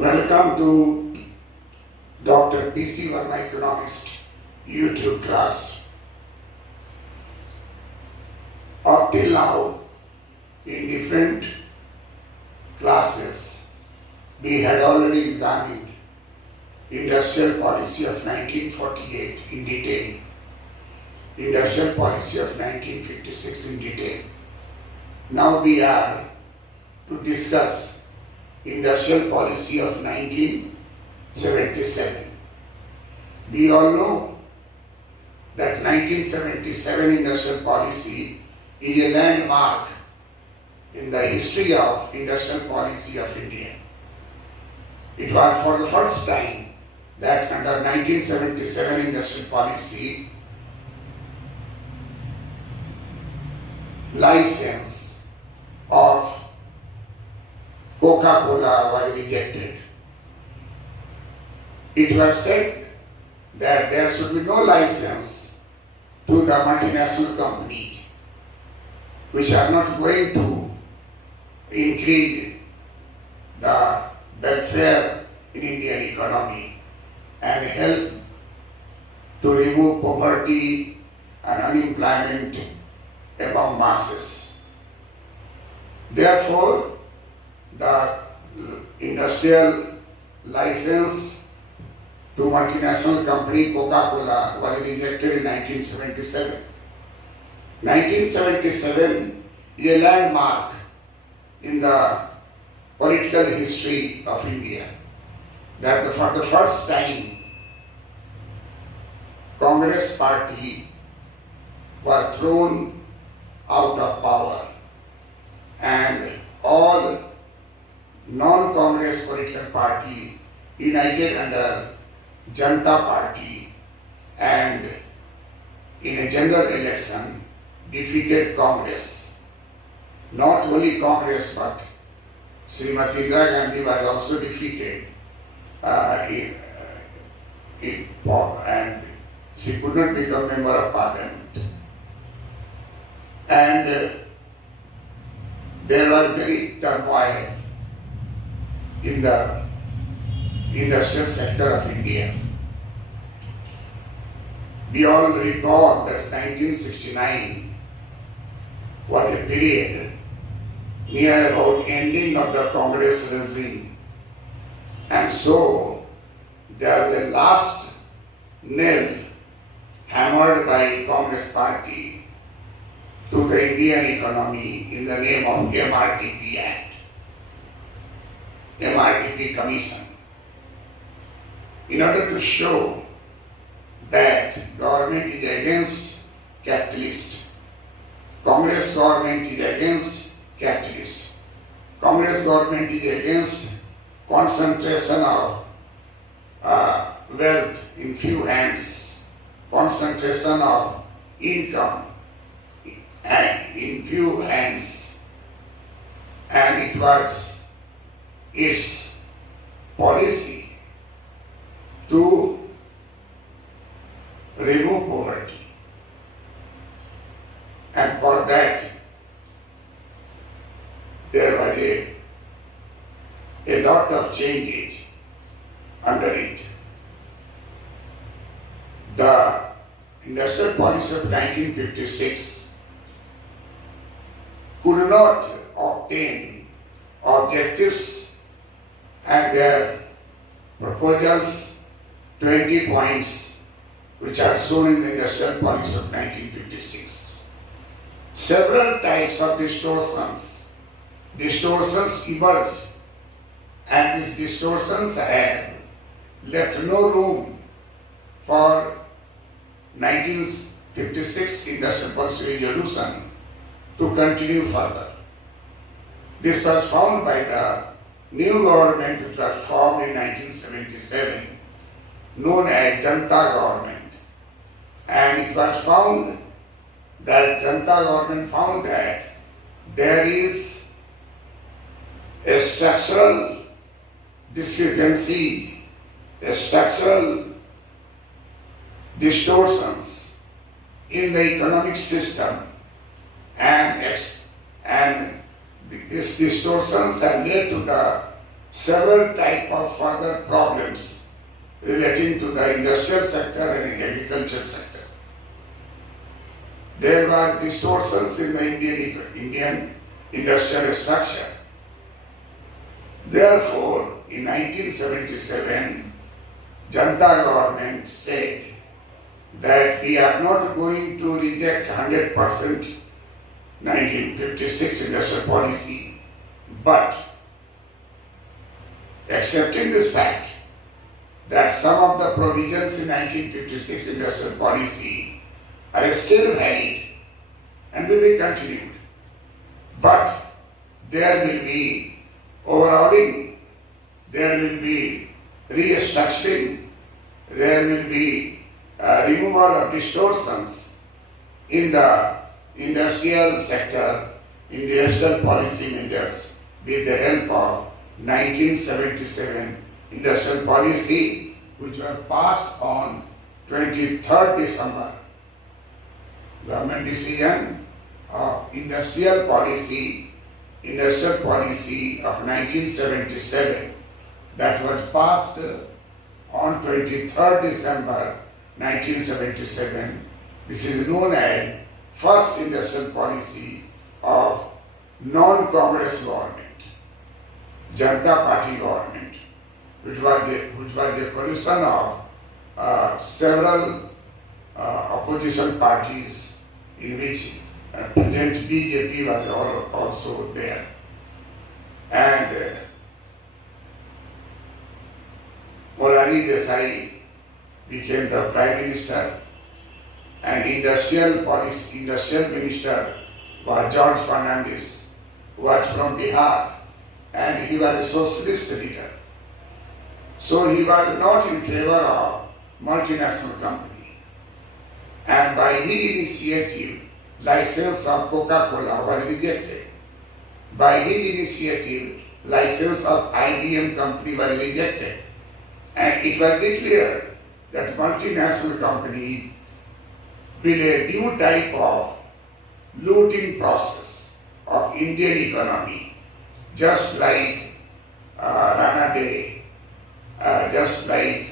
Welcome to Dr. P.C. Verma Economist YouTube class. Up till now, in different classes, we had already examined Industrial Policy of 1948 in detail, Industrial Policy of 1956 in detail. Now we are to discuss Industrial Policy of 1977. We all know that 1977 Industrial Policy is a landmark in the history of industrial policy of India. It was for the first time that under 1977 Industrial Policy, license of Coca-Cola was rejected. It was said that there should be no license to the multinational companies which are not going to increase the welfare in Indian economy and help to remove poverty and unemployment among masses. Therefore, the industrial license to multinational company Coca-Cola was rejected in 1977. 1977 is a landmark in the political history of India, that for the first time Congress party was thrown out of power and all non-Congress political party united under Janata Party and in a general election defeated Congress. Not only Congress but Srimati Indira Gandhi was also defeated and she could not become member of parliament. And there was very turmoil in the industrial sector of India. We all recall that 1969 was a period near about ending of the Congress regime, and so there was a last nail hammered by Congress party to the Indian economy in the name of MRTP Act, MRTP Commission, in order to show that government is against capitalist. Congress government is against capitalist. Congress government is against concentration of wealth in few hands, concentration of income and in few hands, and it was its policy to remove poverty, and for that there was a lot of changes under it. The industrial policy of 1956 could not obtain objectives and their proposals 20 points which are shown in the industrial policy of 1956. Several types of distortions emerged, and these distortions have left no room for 1956 industrial policy resolution to continue further. This was found by the new government which was formed in 1977, known as Janata government. And it was found that Janata government found that there is a structural discrepancy, a structural distortions in the economic system, and these distortions have led to the several type of further problems relating to the industrial sector and agriculture sector. There were distortions in the Indian industrial structure. Therefore, in 1977, Janata government said that we are not going to reject 100% 1956 industrial policy, but accepting this fact that some of the provisions in 1956 industrial policy are still valid and will be continued, but there will be overhauling, there will be restructuring, there will be removal of distortions in the industrial sector, industrial policy measures with the help of 1977 industrial policy, which was passed on 23rd December. Government decision of industrial policy of 1977 that was passed on 23rd December 1977. This is known as first industrial policy of non-Congress government, Janata Party government, which was a coalition of several opposition parties in which present BJP was also there. And Morarji Desai became the Prime Minister, and industrial minister was George Fernandez, who was from Bihar, and he was a socialist leader. So he was not in favor of multinational company. And by his initiative, license of Coca-Cola was rejected. By his initiative, license of IBM company was rejected. And it was declared that multinational company will a new type of looting process of Indian economy, just like Rana Day, just like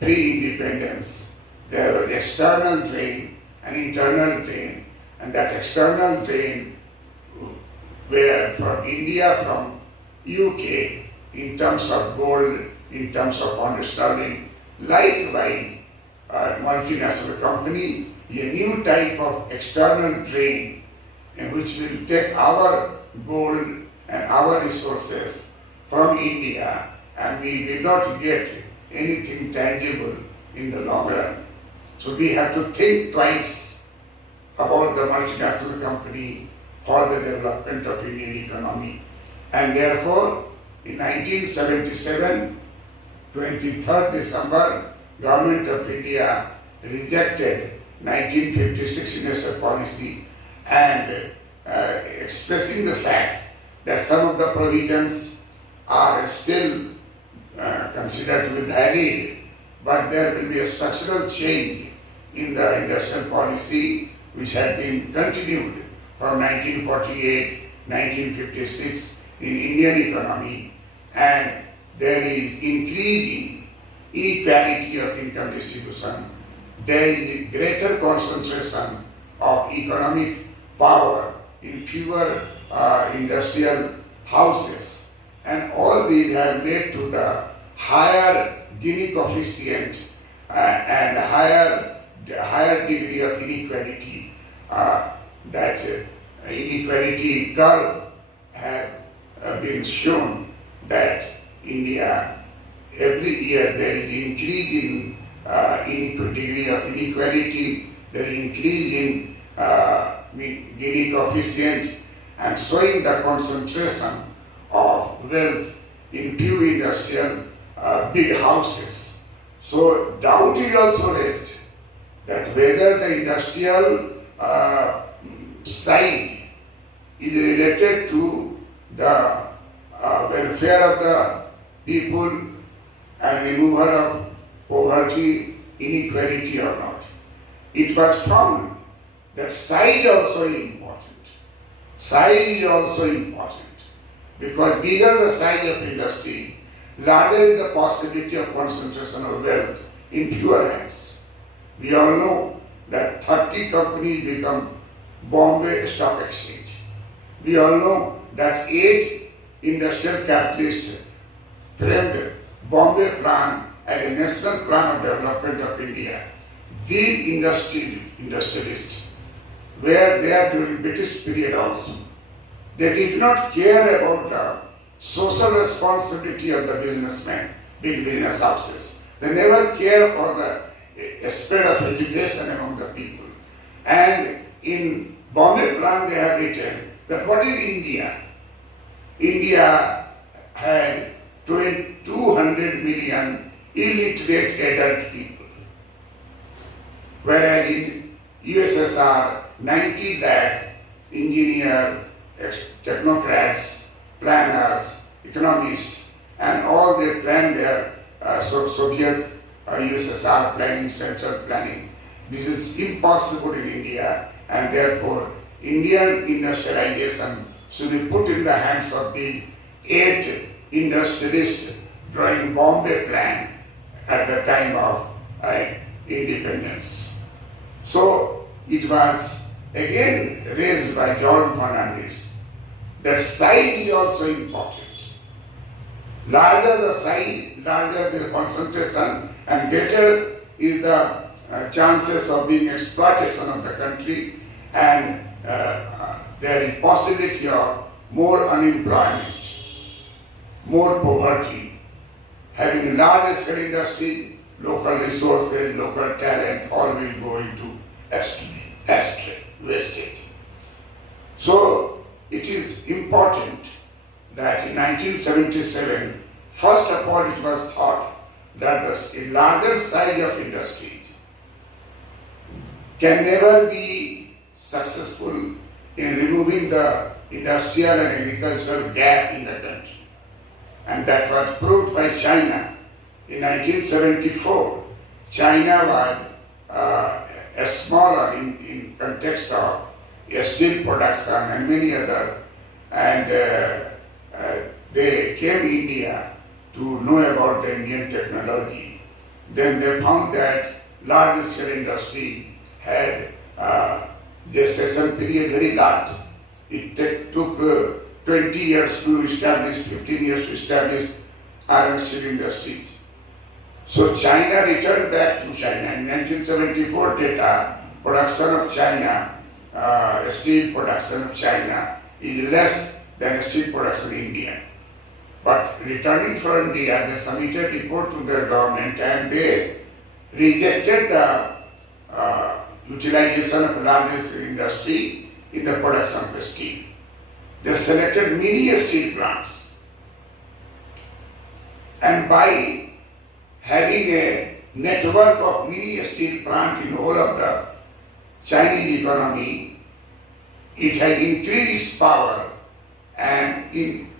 pre-independence. There was external drain and internal drain, and that external drain were from India, from UK, in terms of gold, in terms of pound sterling, like by multinational company, a new type of external drain in which will take our gold and our resources from India, and we will not get anything tangible in the long run. So we have to think twice about the multinational company for the development of Indian economy. And therefore, in 1977, 23rd December, Government of India rejected 1956 industrial policy and expressing the fact that some of the provisions are still considered to be valid, but there will be a structural change in the industrial policy which had been continued from 1948, 1956 in Indian economy, and there is increasing inequality of income distribution. There is greater concentration of economic power in fewer industrial houses, and all these have led to the higher Gini coefficient and higher degree of inequality. That inequality curve have been shown that India, every year there is increase in degree of inequality, there is increase in Gini coefficient, and showing the concentration of wealth in few industrial big houses. So doubt is also raised that whether the industrial size is related to the welfare of the people and removal of poverty, inequality or not. It was found that size also is important. Size is also important. Because bigger the size of industry, larger is the possibility of concentration of wealth in fewer hands. We all know that 30 companies become Bombay Stock Exchange. We all know that 8 industrial capitalists framed Bombay Plan as a national plan of development of India. These industrialists were there during British period also. They did not care about the social responsibility of the businessmen, big business houses. They never care for the spread of education among the people. And in Bombay Plan they have written that what is India? India had 200 million illiterate adult people, whereas in USSR 90 lakh engineers, technocrats, planners, economists, and all they plan their Soviet USSR planning, central planning. This is impossible in India, and therefore Indian industrialization should be put in the hands of the 8 industrialists drawing Bombay Plan at the time of independence. So it was again raised by John Fernandez that size is also important. Larger the size, larger the concentration, and greater is the chances of being exploitation of the country, and there is possibility of more unemployment, more poverty. Having large scale industry, local resources, local talent, all will go into wastage. So it is important that in 1977, first of all it was thought that the larger size of industry can never be successful in removing the industrial and agricultural gap in the country. And that was proved by China. In 1974, China was a smaller in context of steel production and many other, and they came to India to know about the Indian technology. Then they found that large scale industry had gestation period very large. It took 20 years to establish, 15 years to establish iron steel industry. So China returned back to China. In 1974 data, production of China, steel production of China is less than steel production in India. But returning from India, they submitted report to their government and they rejected the utilization of large scale industry in the production of steel. They selected mini steel plants. And by having a network of mini steel plants in all of the Chinese economy, it has increased its power, and in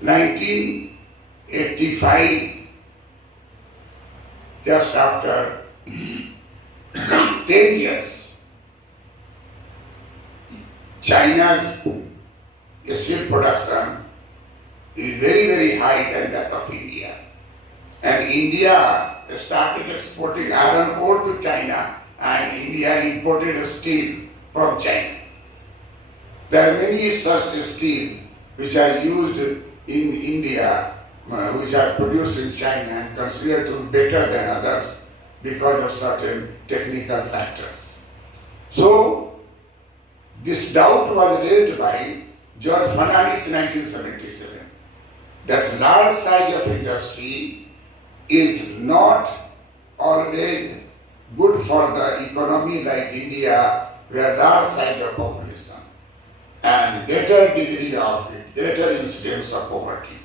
1985, just after 10 years, China's steel production is very, very high than that of India. And India started exporting iron ore to China, and India imported steel from China. There are many such steel which are used in India, which are produced in China and considered to be better than others because of certain technical factors. So this doubt was raised by George Fernandez in 1977, that large size of industry is not always good for the economy like India, where large size of population and greater degree of greater incidence of poverty.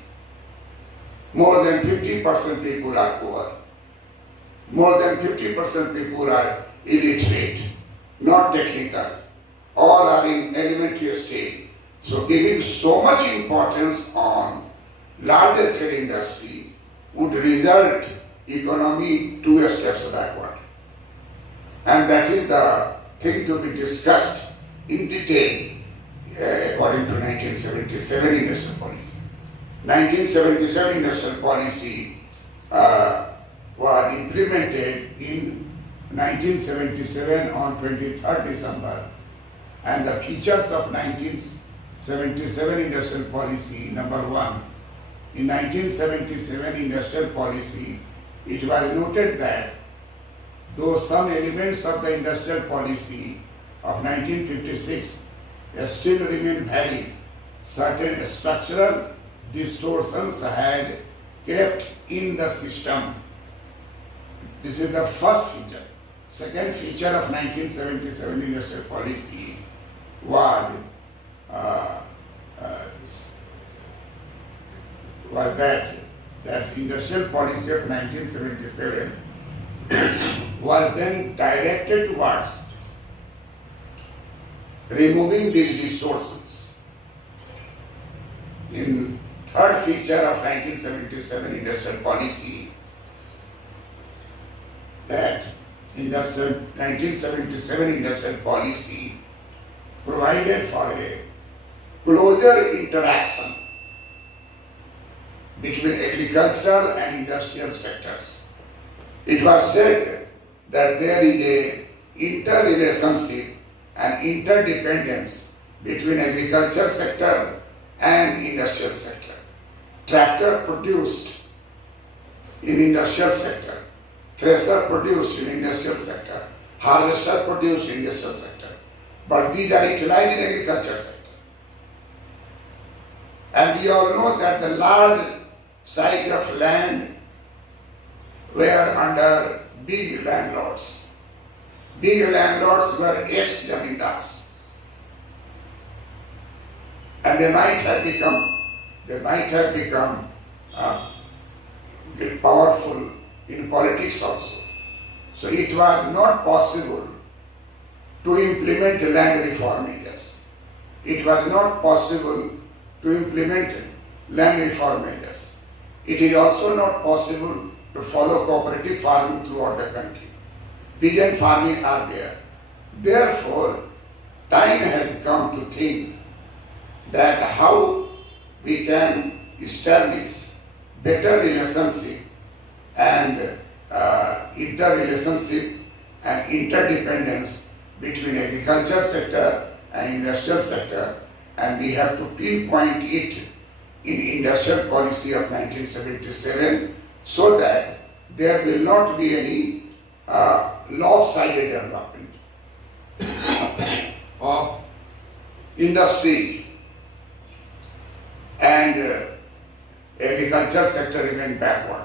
More than 50% people are poor. More than 50% people are illiterate, not technical. All are in elementary stage. So giving so much importance on large scale industry would result economy 2 steps backward. And that is the thing to be discussed in detail according to 1977 industrial policy. 1977 industrial policy was implemented in 1977 on 23rd December, and the features of 1977 industrial policy, number one, in 1977 industrial policy, it was noted that though some elements of the industrial policy of 1956 still remain valid, certain structural distortions had crept in the system. This is the first feature. Second feature of 1977 industrial policy was that industrial policy of 1977 was then directed towards removing these distortions. In third feature of 1977 industrial policy, that 1977 industrial policy provided for a closer interaction between agricultural and industrial sectors. It was said that there is a interrelationship and interdependence between agriculture sector and industrial sector. Tractor produced in industrial sector, thresher produced in industrial sector, harvester produced in industrial sector, but these are utilized in agriculture sector. And we all know that the large size of land were under big landlords. Big landlords were ex-jamindars. And they might have become powerful in politics also. So it was not possible to implement land reform measures. It was not possible to implement land reform measures. It is also not possible to follow cooperative farming throughout the country. Pigeon farming are there. Therefore, time has come to think that how we can establish better relationship and interrelationship and interdependence between agriculture sector and industrial sector, and we have to pinpoint it in industrial policy of 1977 so that there will not be any lopsided development of industry and agriculture sector remain backward.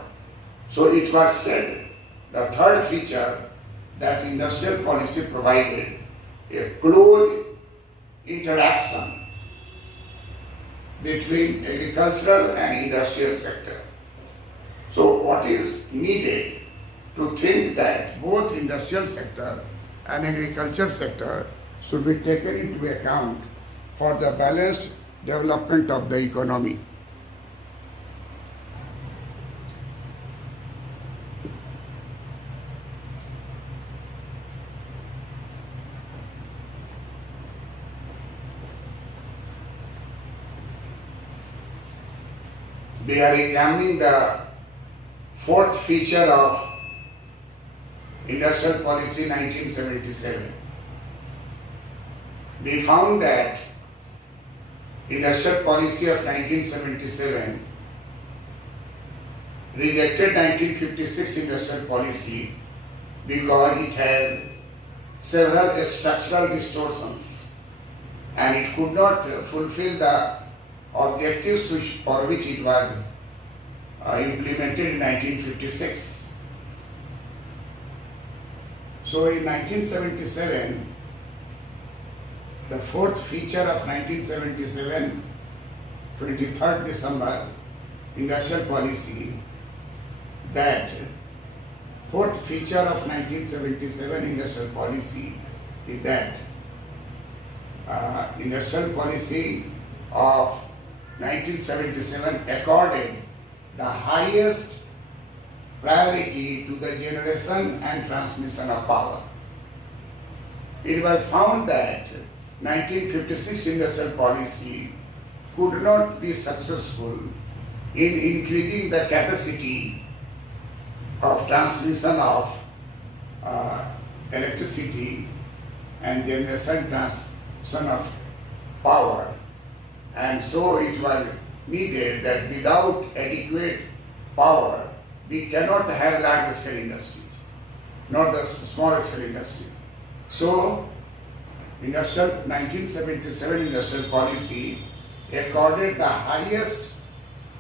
So it was said, the third feature, that industrial policy provided a close interaction between agricultural and industrial sector. So what is needed to think that both industrial sector and agriculture sector should be taken into account for the balanced development of the economy. We are examining the fourth feature of Industrial Policy 1977. We found that Industrial Policy of 1977 rejected 1956 Industrial Policy because it has several structural distortions and it could not fulfill the objectives for which it was implemented in 1956. So in 1977, the fourth feature of 1977, 23rd December Industrial Policy, that fourth feature of 1977 Industrial Policy is that Industrial Policy of 1977 accorded the highest priority to the generation and transmission of power. It was found that 1956 industrial policy could not be successful in increasing the capacity of transmission of electricity and transmission of power, and so it was needed that without adequate power we cannot have large scale industries, not the small scale industry. So 1977 industrial policy accorded the highest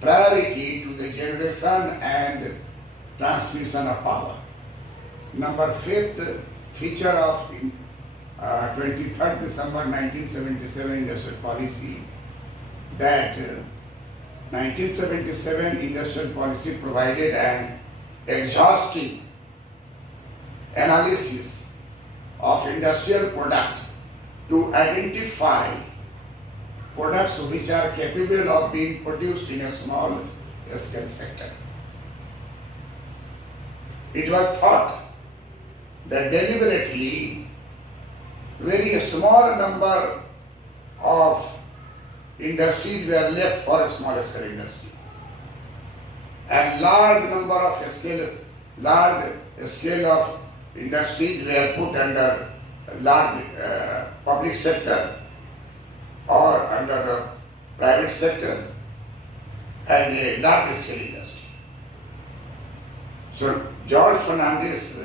priority to the generation and transmission of power. Number 5th feature of 23rd December 1977 industrial policy, that 1977 industrial policy provided an exhaustive analysis of industrial product to identify products which are capable of being produced in a small scale sector. It was thought that deliberately very small number of industries were left for a small scale industry, and large scale of industries were put under large public sector or under the private sector as a large scale industry. So George Fernandez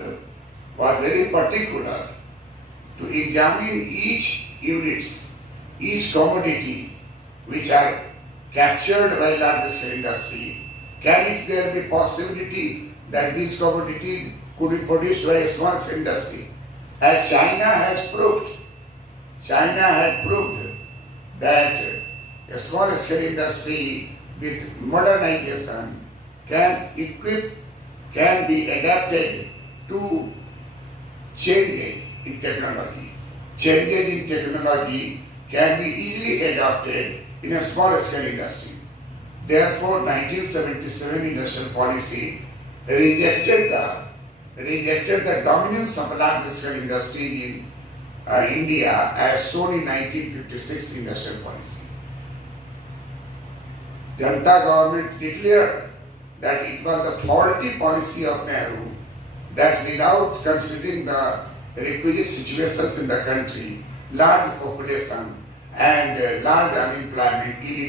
was very particular to examine each units, each commodity which are captured by large scale industry. Can there be possibility that these commodities could be produced by a small scale industry? As China had proved that a small scale industry with modernization can be adapted to changes in technology. Changes in technology can be easily adopted in a small scale industry. Therefore, 1977 industrial policy rejected the dominance of large scale industry in India as shown in 1956 industrial policy. Janata government declared that it was the faulty policy of Nehru that without considering the requisite situations in the country, large population and large unemployment,